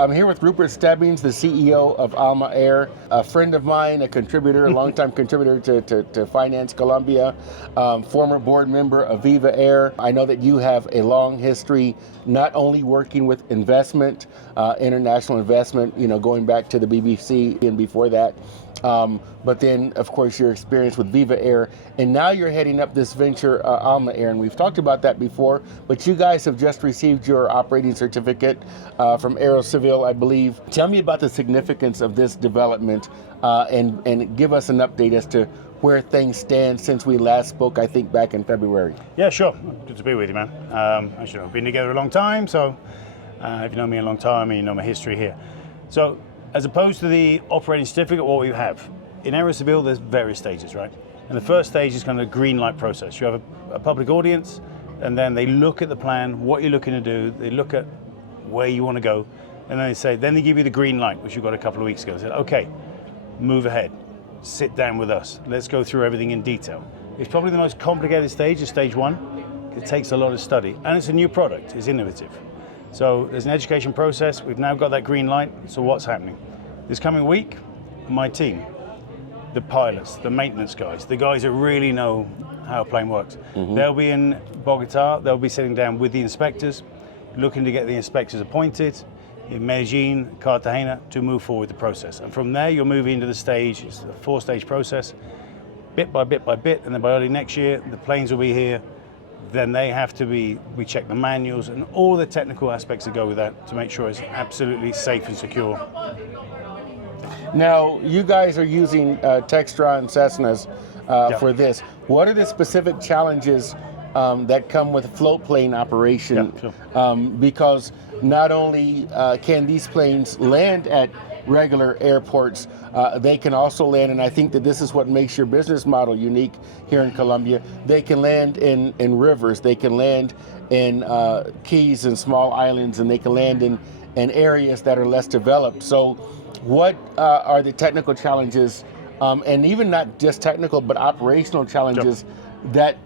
I'm here with Rupert Stebbings, the CEO of Alma Air, a friend of mine, a contributor, a longtime contributor to Finance Colombia, former board member of Viva Air. I know that you have a long history not only working with investment, international investment, going back to the BBC and before that, but then, of course, your experience with Viva Air, and now you're heading up this venture, Alma Air, and we've talked about that before, but you guys have just received your operating certificate from Aerocivil, I believe. Tell me about the significance of this development and give us an update as to where things stand since we last spoke, I think, back in February. Yeah, sure. Good to be with you, man. As you know, we've been together a long time, so if you know me a long time and you know my history here. So, as opposed to the operating certificate, what we have, in Aerocivil, there's various stages, right? And the first stage is kind of a green light process. You have a public audience, and then they look at the plan, what you're looking to do, they look at where you want to go, and then they give you the green light, which you got a couple of weeks ago. They said, okay, move ahead, sit down with us, let's go through everything in detail. It's probably the most complicated stage, is stage one. It takes a lot of study, and it's a new product, it's innovative. So there's an education process. We've now got that green light. So what's happening? This coming week, my team, the pilots, the maintenance guys, the guys that really know how a plane works, they'll be in Bogota. They'll be sitting down with the inspectors, looking to get the inspectors appointed in Medellin, Cartagena, to move forward the process. And from there, you'll move into the stage. It's a 4-stage process, bit by bit by bit, and then by early next year, the planes will be here. Then they have to we check the manuals and all the technical aspects that go with that to make sure it's absolutely safe and secure. Now, you guys are using Textron and Cessnas for this. What are the specific challenges that come with float plane operation? Yeah, sure. Because not only can these planes land at regular airports, they can also land, and I think that this is what makes your business model unique here in Colombia. They can land in rivers, they can land in keys and small islands, and they can land in areas that are less developed. So what are the technical challenges, and even not just technical, but operational challenges that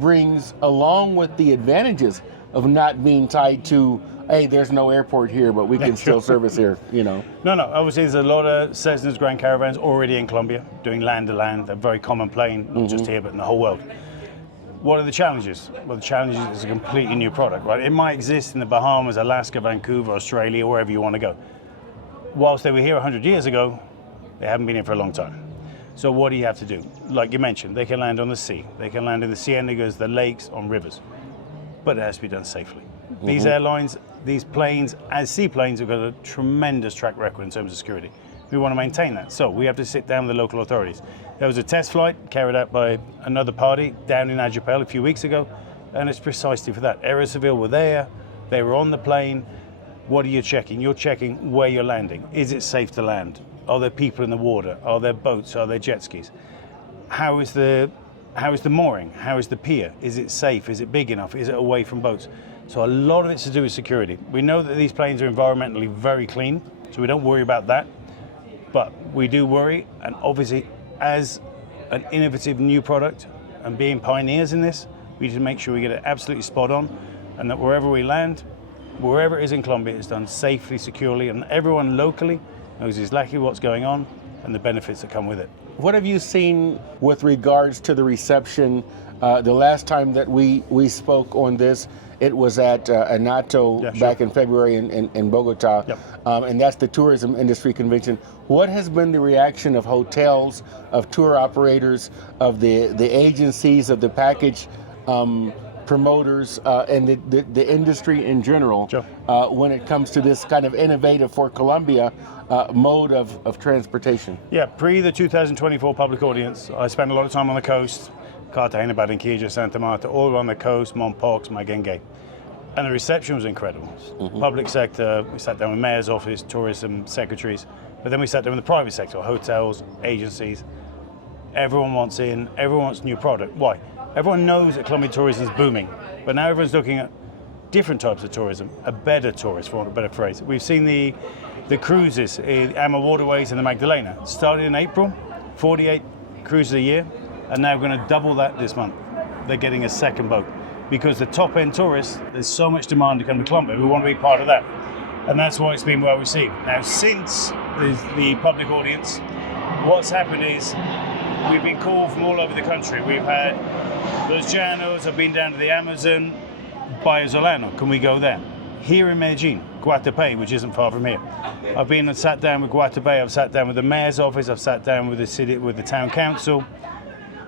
brings along with the advantages of not being tied to, hey, there's no airport here, but we can still service here, No, obviously there's a lot of Cessna Grand Caravans already in Colombia doing land-to-land. They're a very common plane, not just here, but in the whole world. What are the challenges? Well, the challenges is a completely new product, right? It might exist in the Bahamas, Alaska, Vancouver, Australia, wherever you want to go. Whilst they were here 100 years ago, they haven't been here for a long time. So what do you have to do? Like you mentioned, they can land on the sea. They can land in the Ciénagas, the lakes, on rivers. But it has to be done safely. These airlines, these planes, as seaplanes, have got a tremendous track record in terms of security. We want to maintain that. So we have to sit down with the local authorities. There was a test flight carried out by another party down in Ajapel a few weeks ago, and it's precisely for that. Aerocivil were there, they were on the plane. What are you checking? You're checking where you're landing. Is it safe to land? Are there people in the water? Are there boats? Are there jet skis? How is the mooring? How is the pier? Is it safe? Is it big enough? Is it away from boats? So a lot of it's to do with security. We know that these planes are environmentally very clean, so we don't worry about that. But we do worry, and obviously as an innovative new product and being pioneers in this, we need to make sure we get it absolutely spot on, and that wherever we land, wherever it is in Colombia, it's done safely, securely, and everyone locally knows exactly what's going on and the benefits that come with it. What have you seen with regards to the reception? The last time that we spoke on this, it was at NATO back in February in Bogota, and that's the tourism industry convention. What has been the reaction of hotels, of tour operators, of the agencies, of the package promoters, and the industry in general when it comes to this kind of innovative for Colombia mode of transportation? Yeah, pre the 2024 public audience, I spent a lot of time on the coast, Cartagena, Barranquilla, Santa Marta, all on the coast, Mompox, Magengue. And the reception was incredible. Public sector, we sat down with mayor's office, tourism secretaries, but then we sat down with the private sector, hotels, agencies. Everyone wants in, everyone wants new product. Why? Everyone knows that Colombian tourism is booming, but now everyone's looking at different types of tourism, a better tourist, for want of a better phrase. We've seen the cruises in Alma waterways in the Magdalena. Started in April, 48 cruises a year, and now we're going to double that this month. They're getting a second boat because the top-end tourists, there's so much demand to come to Colombia. We want to be part of that. And that's why it's been well received. Now, since the public audience, what's happened is we've been called from all over the country. We've had Los Llanos, I've been down to the Amazon, Bahia Solano, can we go there? Here in Medellin, Guatapé, which isn't far from here. I've been and sat down with Guatapé, I've sat down with the mayor's office, I've sat down with the city, with the town council,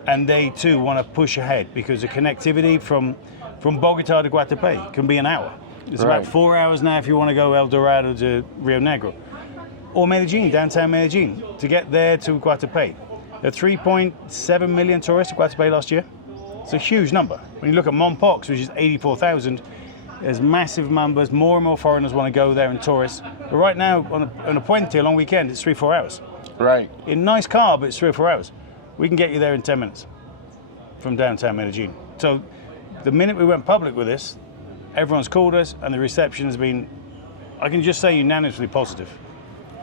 and they too want to push ahead because the connectivity from Bogota to Guatapé can be an hour. It's about 4 hours now if you want to go El Dorado to Rio Negro. Or Medellin, downtown Medellin, to get there to Guatapé. There are 3.7 million tourists at Guatapé last year. It's a huge number. When you look at Mompox, which is 84,000, there's massive numbers, more and more foreigners want to go there and tourists. But right now, on a puente, a long weekend, it's 3-4 hours. Right. In a nice car, but it's 3 or 4 hours. We can get you there in 10 minutes from downtown Medellin. So the minute we went public with this, everyone's called us and the reception has been, I can just say, unanimously positive.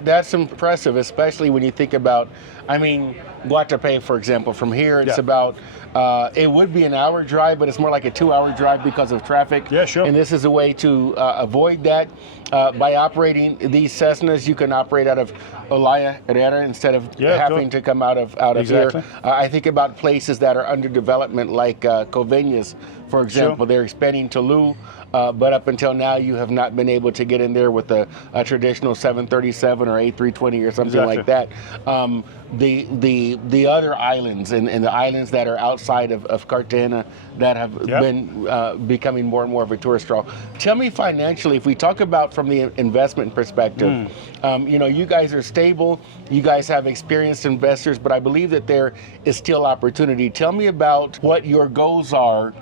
That's impressive, especially when you think about, I mean, Guatapé, for example, from here, it's about, it would be an hour drive, but it's more like a 2-hour drive because of traffic. Yeah, sure. And this is a way to avoid that. By operating these Cessnas, you can operate out of Olaya Herrera instead of having to come out of here. I think about places that are under development, like Coveñas, for example. They're expanding to Lu. But up until now, you have not been able to get in there with a traditional 737 or A320 or something like that. The other islands and the islands that are outside of Cartagena that have been becoming more and more of a tourist draw. Tell me financially, if we talk about from the investment perspective, you know, you guys are stable, you guys have experienced investors, but I believe that there is still opportunity. Tell me about what your goals are.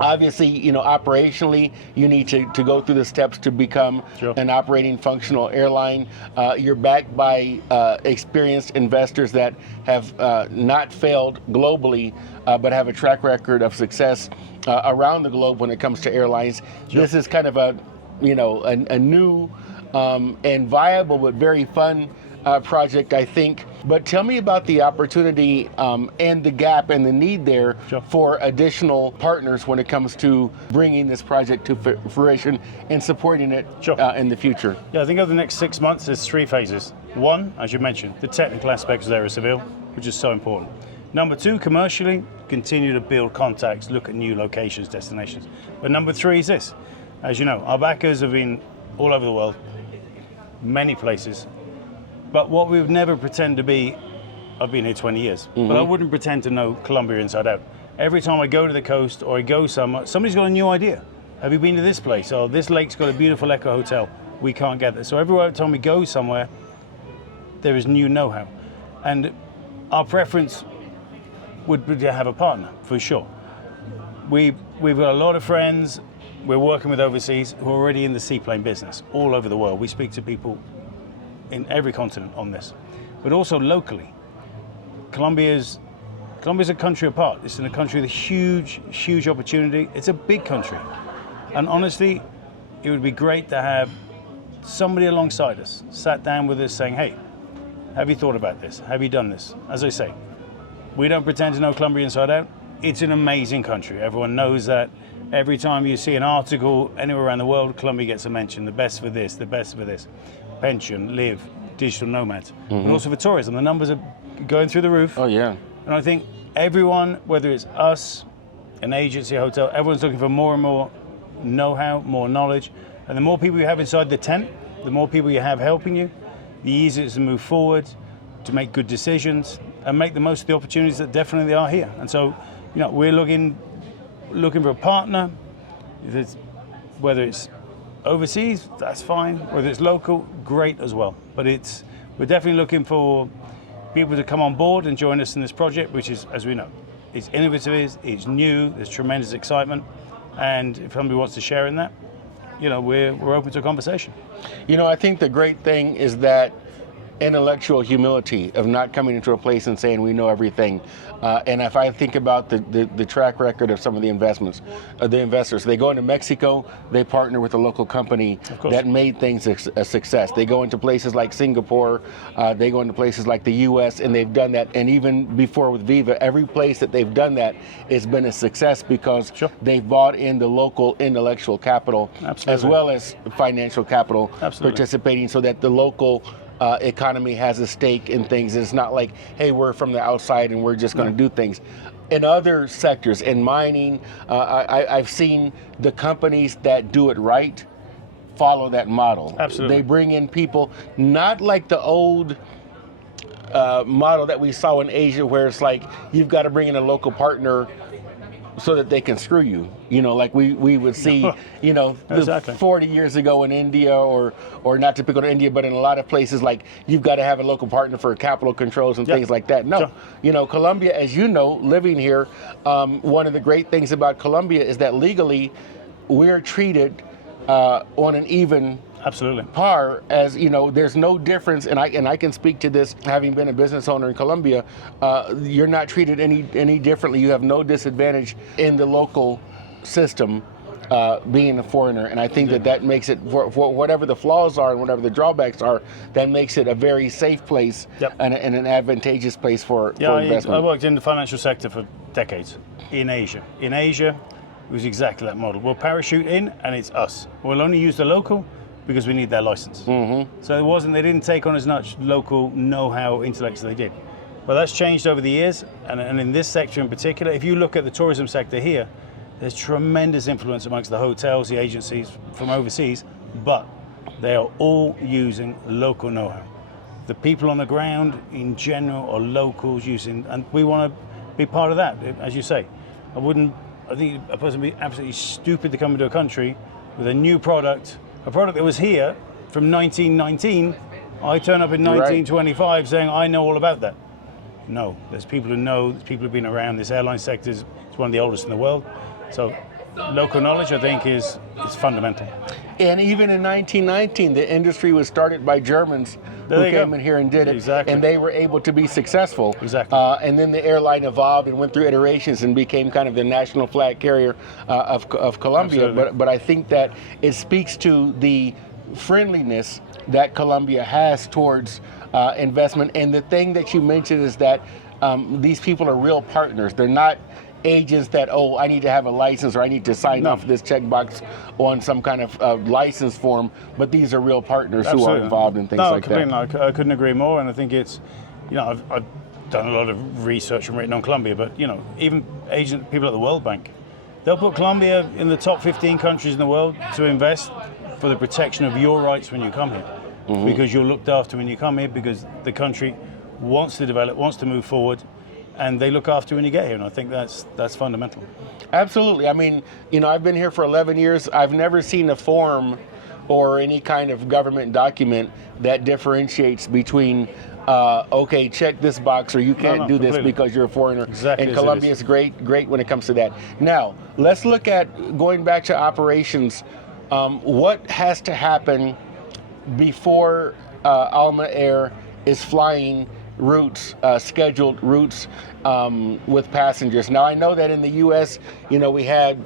Obviously, you know, operationally, you need to go through the steps to become an operating functional airline. You're backed by experienced investors that have not failed globally, but have a track record of success around the globe when it comes to airlines. This is kind of a, you know, a new and viable but very fun project, I think. But tell me about the opportunity and the gap and the need there for additional partners when it comes to bringing this project to fruition and supporting it in the future. Yeah, I think over the next 6 months, there's 3 phases. 1, as you mentioned, the technical aspects of Aerocivil, which is so important. Number 2, commercially, continue to build contacts, look at new locations, destinations. But number 3 is this. As you know, our backers have been all over the world, many places. But what we would never pretend to be, I've been here 20 years, but I wouldn't pretend to know Colombia inside out. Every time I go to the coast or I go somewhere, somebody's got a new idea. Have you been to this place? Oh, this lake's got a beautiful Eco Hotel. We can't get there. So every time we go somewhere, there is new know-how. And our preference would be to have a partner, for sure. We've got a lot of friends we're working with overseas who are already in the seaplane business all over the world. We speak to people in every continent on this, but also locally. Colombia's a country apart. It's in a country with a huge opportunity. It's a big country. And honestly, it would be great to have somebody alongside us, sat down with us saying, hey, have you thought about this? Have you done this? As I say, we don't pretend to know Colombia inside out. It's an amazing country. Everyone knows that. Every time you see an article anywhere around the world, Colombia gets a mention, the best for this, the best for this. Pension, live, digital nomads, and also for tourism. The numbers are going through the roof. Oh, yeah. And I think everyone, whether it's us, an agency, a hotel, everyone's looking for more and more know-how, more knowledge. And the more people you have inside the tent, the more people you have helping you, the easier it is to move forward, to make good decisions, and make the most of the opportunities that definitely are here. And so, you know, we're looking for a partner, whether it's overseas, that's fine. Whether it's local, great as well. But we're definitely looking for people to come on board and join us in this project, which is, as we know, it's innovative, it's new, there's tremendous excitement. And if somebody wants to share in that, you know, we're open to a conversation. You know, I think the great thing is that intellectual humility of not coming into a place and saying we know everything. And if I think about the track record of some of the investors, they go into Mexico, they partner with a local company that made things a success. They go into places like Singapore, they go into places like the US, and they've done that. And even before with Viva, every place that they've done that has been a success because they've bought in the local intellectual capital as well as financial capital participating so that the local economy has a stake in things. It's not like, hey, we're from the outside and we're just going to do things. In other sectors, in mining, I've seen the companies that do it right follow that model. They bring in people, not like the old model that we saw in Asia where it's like, you've got to bring in a local partner so that they can screw you, like we would see, 40 years ago in India, or not to pick on India, but in a lot of places, like you've got to have a local partner for capital controls and things like that. No, Colombia, as you know, living here, one of the great things about Colombia is that legally we're treated on an even par, as there's no difference, and I can speak to this having been a business owner in Colombia. You're not treated any differently. You have no disadvantage in the local system being a foreigner, and I think that makes it, for whatever the flaws are and whatever the drawbacks are, that makes it a very safe place and an advantageous place for investment. I worked in the financial sector for decades in Asia. It was exactly that model. We'll parachute in and it's us. We'll only use the local because we need their license. So they didn't take on as much local know-how, intellect as they did. But that's changed over the years, and in this sector in particular, if you look at the tourism sector here, there's tremendous influence amongst the hotels, the agencies from overseas, but they are all using local know-how. The people on the ground in general are locals using, and we want to be part of that, as you say. I think a person would be absolutely stupid to come into a country with a new product, a product that was here from 1919. I turn up in 1925 saying, I know all about that. No, there's people who know, there's people who've been around. This airline sector is one of the oldest in the world. So local knowledge, I think, is fundamental. And even in 1919, the industry was started by Germans who came in here and did it, and they were able to be successful. And then the airline evolved and went through iterations and became kind of the national flag carrier of Colombia. But I think that it speaks to the friendliness that Colombia has towards investment. And the thing that you mentioned is that these people are real partners. They're not agents that, I need to have a license or I need to sign off this checkbox on some kind of license form, but these are real partners who are involved in things like that. I couldn't agree more, and I think it's, I've done a lot of research and written on Colombia, but even people at the World Bank, they'll put Colombia in the top 15 countries in the world to invest for the protection of your rights when you come here, because you're looked after when you come here, because the country wants to develop, wants to move forward, and they look after you when you get here, and I think that's fundamental. Absolutely. I mean, I've been here for 11 years. I've never seen a form or any kind of government document that differentiates between, check this box, or you can't do this because you're a foreigner. And Colombia is great when it comes to that. Now, let's look at going back to operations. What has to happen before Alma Air is flying routes, scheduled routes with passengers? Now, I know that in the U.S., we had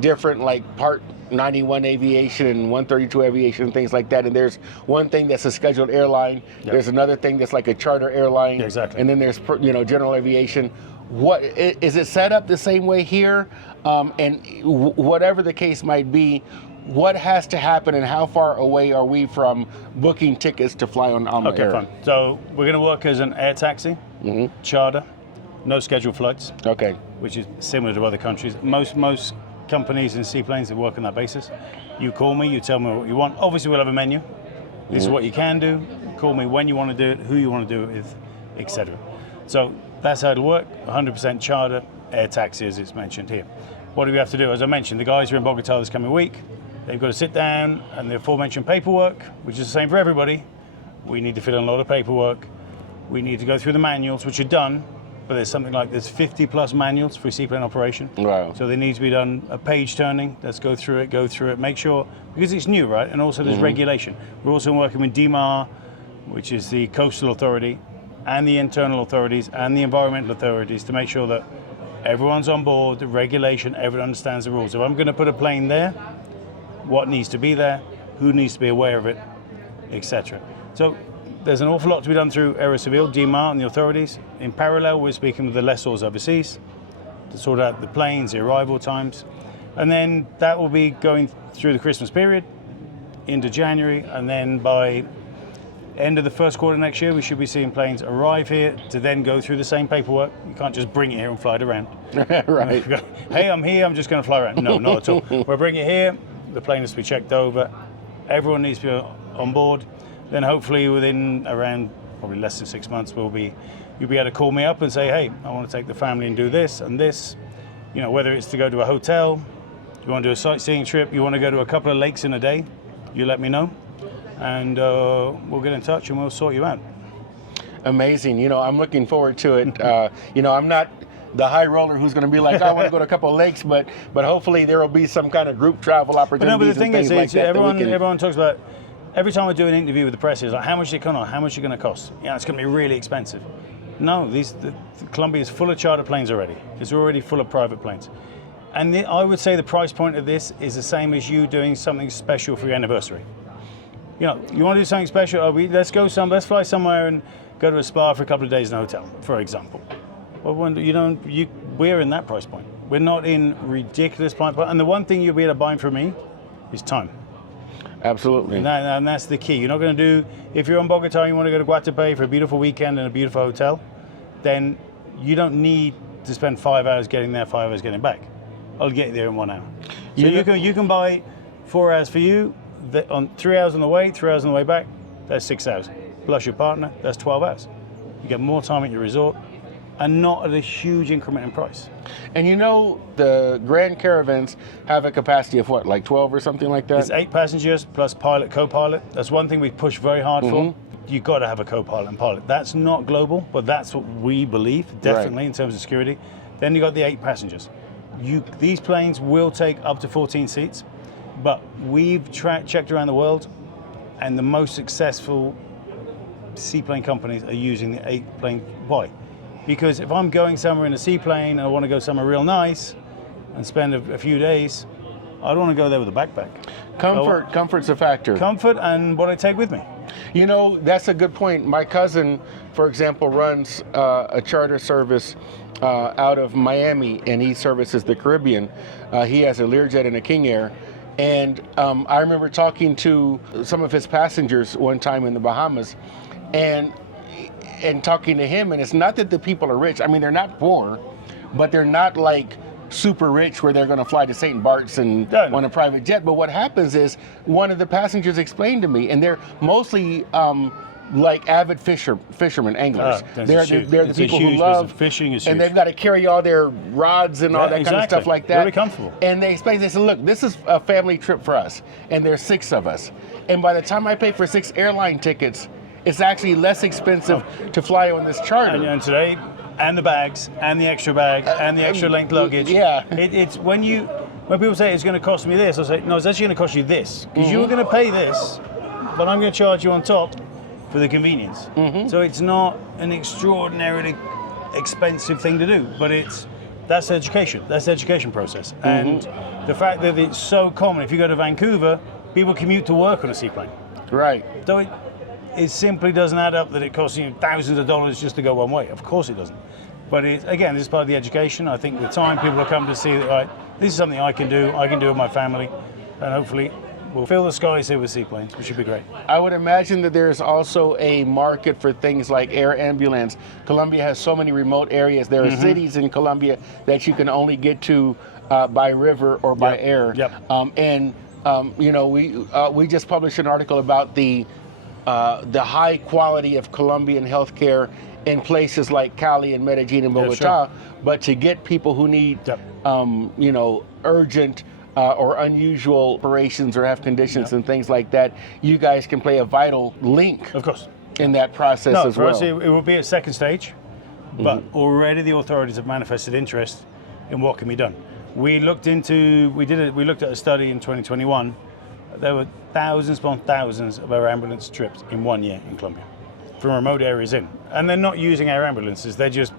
different Part 91 aviation and 132 aviation and things like that. And there's one thing that's a scheduled airline. There's another thing that's like a charter airline. And then there's general aviation. What is it set up the same way here? And whatever the case might be, what has to happen and how far away are we from booking tickets to fly on Alma Air? Fine. So we're going to work as an air taxi, charter, no scheduled flights. Which is similar to other countries. Most companies and seaplanes that work on that basis. You call me, you tell me what you want. Obviously, we'll have a menu. This is what you can do. Call me when you want to do it, who you want to do it with, etc. So that's how it'll work. 100% charter, air taxi, as it's mentioned here. What do we have to do? As I mentioned, the guys are in Bogota this coming week. They've got to sit down, and the aforementioned paperwork, which is the same for everybody. We need to fill in a lot of paperwork. We need to go through the manuals, which are done, but there's 50 plus manuals for a seaplane operation. Wow. So they need to be done, a page turning. Let's go through it, make sure, because it's new, right? And also there's regulation. We're also working with DMAR, which is the coastal authority and the internal authorities and the environmental authorities, to make sure that everyone's on board, the regulation, everyone understands the rules. If I'm going to put a plane there, what needs to be there, who needs to be aware of it, etc. So there's an awful lot to be done through Aerocivil, DMAR and the authorities. In parallel, we're speaking with the lessors overseas to sort out the planes, the arrival times. And then that will be going through the Christmas period into January, and then by end of the first quarter next year, we should be seeing planes arrive here to then go through the same paperwork. You can't just bring it here and fly it around. Right. Hey, I'm here, I'm just going to fly around. No, not at all. We'll bring it here, the plane has to be checked over, everyone needs to be on board. Then hopefully within around probably less than 6 months, you'll be able to call me up and say, hey, I want to take the family and do this and this. You know, whether it's to go to a hotel, you want to do a sightseeing trip, you want to go to a couple of lakes in a day, you let me know, and we'll get in touch and we'll sort you out. Amazing. You know, I'm looking forward to it. You know, I'm not the high roller who's going to be like, I want to go to a couple of lakes, but hopefully there will be some kind of group travel opportunities. No, but the thing and is, things like that everyone talks about, every time I do an interview with the press, it's like, how much is it going to cost? How much is it going to cost? Yeah, it's going to be really expensive. No, Colombia is full of charter planes already. It's already full of private planes. And I would say the price point of this is the same as you doing something special for your anniversary. You know, you want to do something special, let's fly somewhere and go to a spa for a couple of days in a hotel, for example. Well, we're in that price point. We're not in ridiculous price point. And the one thing you'll be able to buy from me is time. Absolutely. And that's the key. You're not going to do, if you're in Bogota and you want to go to Guatapé for a beautiful weekend in a beautiful hotel, then you don't need to spend 5 hours getting there, 5 hours getting back. I'll get you there in 1 hour. So you can buy 4 hours for you, on 3 hours on the way, 3 hours on the way back, that's 6 hours. Plus your partner, that's 12 hours. You get more time at your resort and not at a huge increment in price. And you know, the Grand Caravans have a capacity of what, like 12 or something like that? It's 8 passengers plus pilot, co-pilot. That's one thing we push very hard for. You've got to have a co-pilot and pilot. That's not global, but that's what we believe, definitely, in terms of security. Then you've got the 8 passengers. These planes will take up to 14 seats, but we've checked around the world, and the most successful seaplane companies are using the 8 plane. Why? Because if I'm going somewhere in a seaplane and I want to go somewhere real nice and spend a few days, I don't want to go there with a backpack. Comfort's a factor. Comfort and what I take with me. You know, that's a good point. My cousin, for example, runs a charter service out of Miami, and he services the Caribbean. He has a Learjet and a King Air. And I remember talking to some of his passengers one time in the Bahamas, and talking to him, and it's not that the people are rich. I mean, they're not poor, but they're not like super rich where they're going to fly to St. Bart's and on a private jet. But what happens is, one of the passengers explained to me, and they're mostly like avid fishermen, anglers. They're the people who love fishing, and they've got to carry all their rods and all that kind of stuff like that. Really comfortable. And they explain, they said, look, this is a family trip for us, and there's 6 of us. And by the time I pay for 6 airline tickets, it's actually less expensive to fly on this charter. And today, and the bags, and the extra bag, and the extra length luggage. Yeah. It's when people say it's going to cost me this, I say, no, it's actually going to cost you this. Because you were going to pay this, but I'm going to charge you on top for the convenience. So it's not an extraordinarily expensive thing to do, but that's education. That's the education process. And the fact that it's so common, if you go to Vancouver, people commute to work on a seaplane. Right. So it simply doesn't add up that it costs you thousands of dollars just to go one way. Of course it doesn't. But again, this is part of the education. I think with time, people will come to see that, right, this is something I can do with my family, and hopefully we'll fill the skies here with seaplanes, which should be great. I would imagine that there's also a market for things like air ambulance. Colombia has so many remote areas. There are cities in Colombia that you can only get to by river or by air. You know, we just published an article about the high quality of Colombian healthcare in places like Cali and Medellin and Bogota, but to get people who need, you know, urgent or unusual operations or have conditions and things like that, you guys can play a vital link, of course, in that process as well. For us, it will be a second stage, but already the authorities have manifested interest in what can be done. We looked at a study in 2021. There were thousands upon thousands of our ambulance trips in 1 year in Colombia. from remote areas in. And they're not using air ambulances, they're just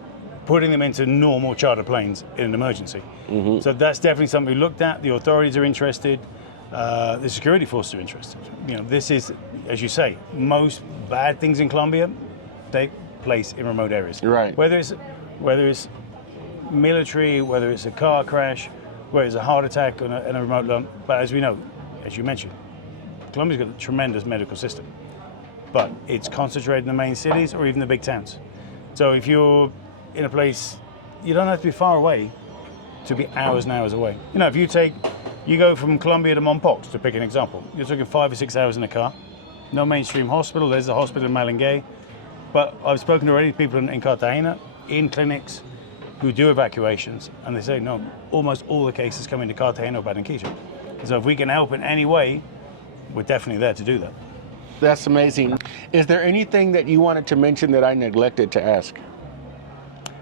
putting them into normal charter planes in an emergency. So that's definitely something we looked at. The authorities are interested, the security forces are interested. You know, this is, as you say, most bad things in Colombia take place in remote areas. Right. Whether it's military, whether it's a car crash, whether it's a heart attack in a remote lump. But as we know, as you mentioned, Colombia's got a tremendous medical system, but it's concentrated in the main cities or even the big towns. So if you're in a place, you don't have to be far away to be hours and hours away. You know, if you go from Colombia to Mompox, to pick an example, you're talking 5 or 6 hours in a car. No mainstream hospital, there's a hospital in Malengay. But I've spoken to already people in Cartagena, in clinics, who do evacuations, and they say, no, almost all the cases come into Cartagena or Barranquilla. So if we can help in any way, we're definitely there to do that. That's amazing. Is there anything that you wanted to mention that I neglected to ask?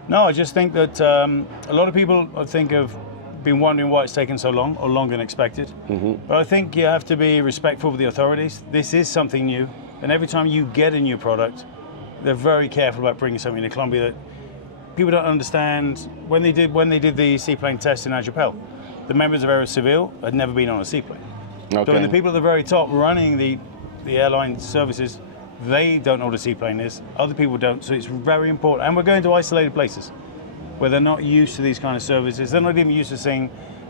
No, I just think that a lot of people, I think, have been wondering why it's taken so long, or longer than expected. But I think you have to be respectful of the authorities. This is something new, and every time you get a new product, they're very careful about bringing something to Colombia that people don't understand. When they did the seaplane test in Ajapel, the members of Aerocivil had never been on a seaplane. Okay. So the people at the very top running the airline services, they don't know what a seaplane is. Other people don't, so it's very important. And we're going to isolated places where they're not used to these kind of services. They're not even used to seeing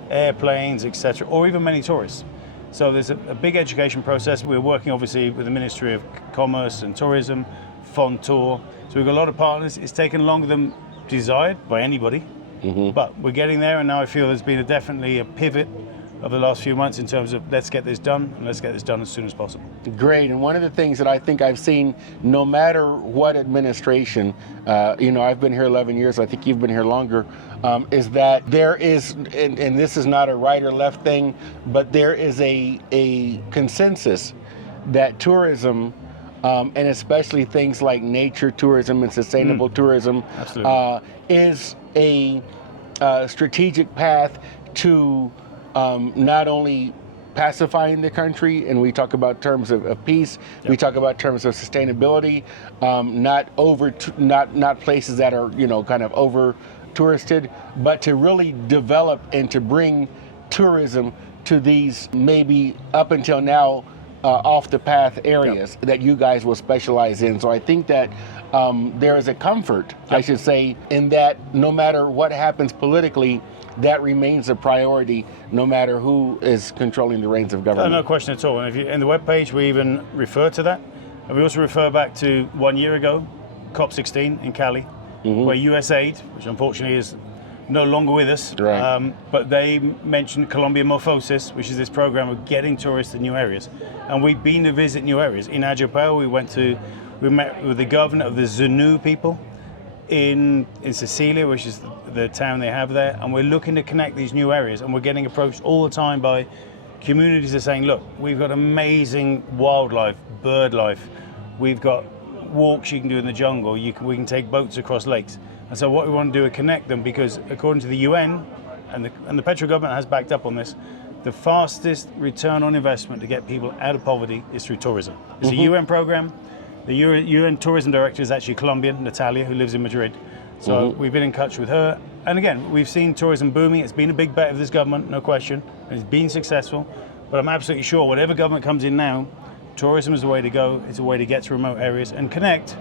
airplanes, etc., or even many tourists. So there's a big education process. We're working obviously with the Ministry of Commerce and Tourism, Fontour. So we've got a lot of partners. It's taken longer than desired by anybody, but we're getting there, and now I feel there's been definitely a pivot of the last few months in terms of let's get this done, and let's get this done as soon as possible. Great. And one of the things that I think I've seen, no matter what administration, you know, I've been here 11 years, I think you've been here longer, is that there is, and this is not a right or left thing, but there is a consensus that tourism, and especially things like nature tourism and sustainable tourism, is a strategic path to not only pacifying the country, and we talk about terms of peace, we talk about terms of sustainability, not places that are, you know, kind of over touristed, but to really develop and to bring tourism to these maybe up until now off the path areas that you guys will specialize in. So I think that there is a comfort, I should say, in that no matter what happens politically, that remains a priority no matter who is controlling the reins of government. No question at all. And if you, in the webpage, we even refer to that. And we also refer back to 1 year ago, COP16 in Cali, where USAID, which unfortunately is no longer with us, but they mentioned Colombian Morphosis, which is this program of getting tourists to new areas. And we've been to visit new areas. In Ajapel, we met with the governor of the Zanu people in Sicilia, which is the town they have there, and we're looking to connect these new areas, and we're getting approached all the time by communities that are saying, look, we've got amazing wildlife, bird life, we've got walks you can do in the jungle, we can take boats across lakes. And so what we want to do is connect them, because according to the UN, and the Petro government has backed up on this, the fastest return on investment to get people out of poverty is through tourism. It's a UN program. The UN tourism director is actually Colombian, Natalia, who lives in Madrid. So we've been in touch with her. And again, we've seen tourism booming. It's been a big bet of this government, no question. It's been successful. But I'm absolutely sure whatever government comes in now, tourism is the way to go. It's a way to get to remote areas and connect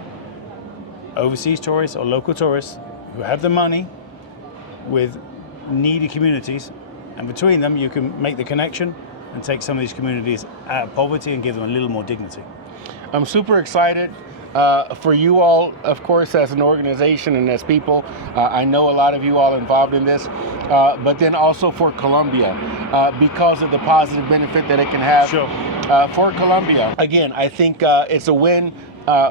overseas tourists or local tourists who have the money with needy communities. And between them, you can make the connection and take some of these communities out of poverty and give them a little more dignity. I'm super excited for you all, of course, as an organization and as people. I know a lot of you all involved in this, but then also for Colombia, because of the positive benefit that it can have for Colombia. Again, I think it's a win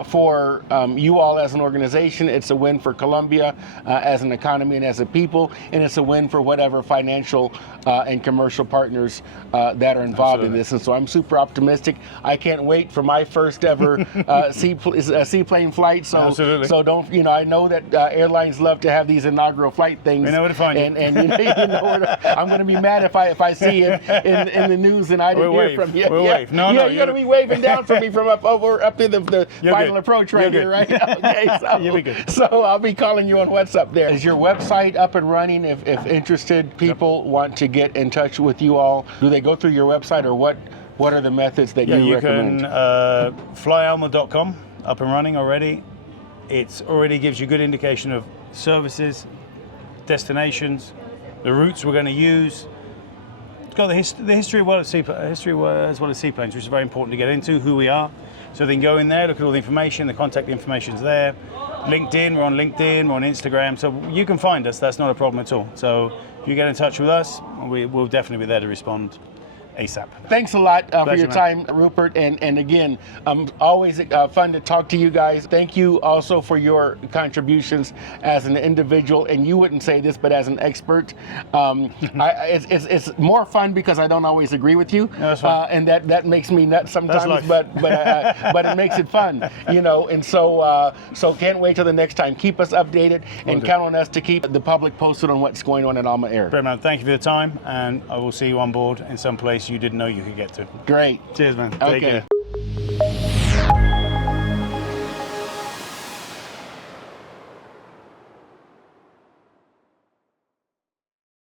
for you all as an organization. It's a win for Colombia as an economy and as a people, and it's a win for whatever financial and commercial partners that are involved in this. And so I'm super optimistic. I can't wait for my first ever seaplane flight. So don't, you know, I know that airlines love to have these inaugural flight things. We know where to find you. And you know where to, I'm going to be mad if I see it in the news and I didn't hear from you. We'll wave. No, you're going to be waving down for me from up in final good. approach right You're here, good. right? Okay, so, You'll be good. So I'll be calling you on what's up there. Is your website up and running? If interested people want to get in touch with you all, do they go through your website, or what are the methods that you recommend? You can flyalma.com, up and running already. It already gives you a good indication of services, destinations, the routes we're going to use. It's got the history as well as seaplanes, which is very important to get into, who we are. So they can go in there, look at all the information, the contact information's there. LinkedIn, we're on Instagram, so you can find us, that's not a problem at all. So if you get in touch with us, we'll definitely be there to respond ASAP. Thanks a lot for your man. time, Rupert. And again, always fun to talk to you guys. Thank you also for your contributions as an individual. And you wouldn't say this, but as an expert, it's more fun because I don't always agree with you, that's fine. and that makes me nuts sometimes. That's but it makes it fun, you know. And so can't wait till the next time. Keep us updated and count on us to keep the public posted on what's going on at Alma Air. Great, man. Thank you for the time, and I will see you on board in some place you didn't know you could get to. Great. Cheers, man. Okay. Take care.